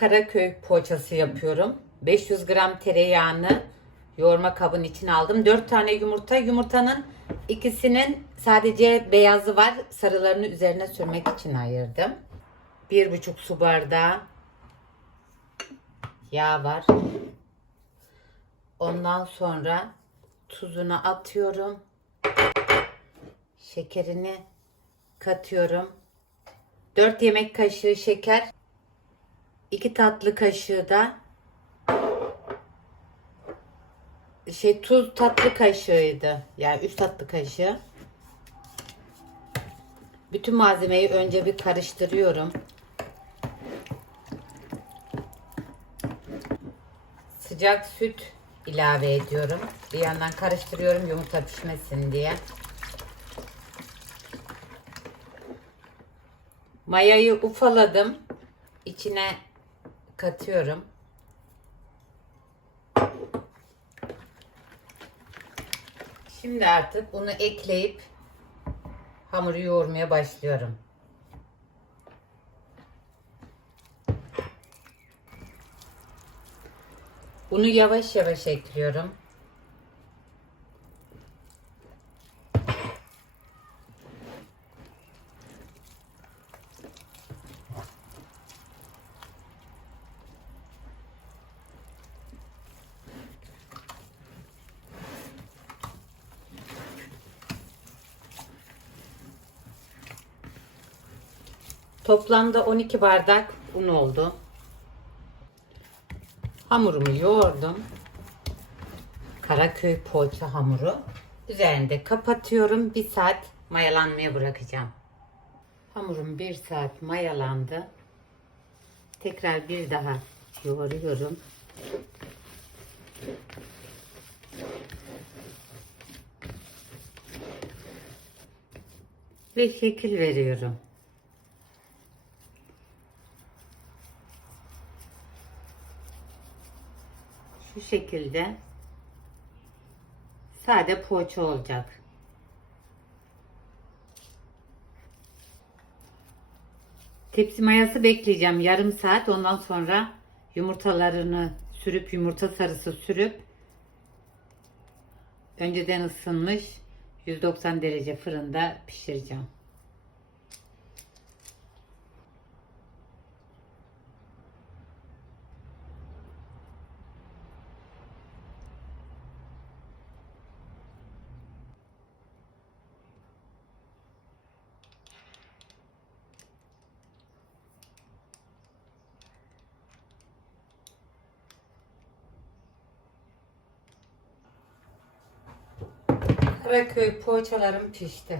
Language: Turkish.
Karaköy poğaçası yapıyorum. 500 gram tereyağını yoğurma kabın içine aldım. 4 tane yumurta. Yumurtanın ikisinin sadece beyazı var. Sarılarını üzerine sürmek için ayırdım. 1,5 su bardağı yağ var. Ondan sonra tuzunu atıyorum. Şekerini katıyorum. 4 yemek kaşığı şeker. 2 tatlı kaşığı da şey tuz tatlı kaşığıydı. Yani 3 tatlı kaşığı. Bütün malzemeyi önce bir karıştırıyorum. Sıcak süt ilave ediyorum. Bir yandan karıştırıyorum yumurta pişmesin diye. Mayayı ufaladım. İçine katıyorum. Şimdi artık bunu ekleyip hamuru yoğurmaya başlıyorum. Bunu yavaş yavaş ekliyorum. Toplamda 12 bardak un oldu. Hamurumu yoğurdum. Karaköy poğaça hamuru. Üzerinde kapatıyorum. Bir saat mayalanmaya bırakacağım. Hamurum bir saat mayalandı. Tekrar bir daha yoğuruyorum. Ve şekil veriyorum. Şu şekilde sade poğaça olacak. Tepsi mayası bekleyeceğim yarım saat. Ondan sonra yumurtalarını sürüp yumurta sarısı sürüp önceden ısınmış 190 derece fırında pişireceğim. Karaköy poğaçalarım pişti.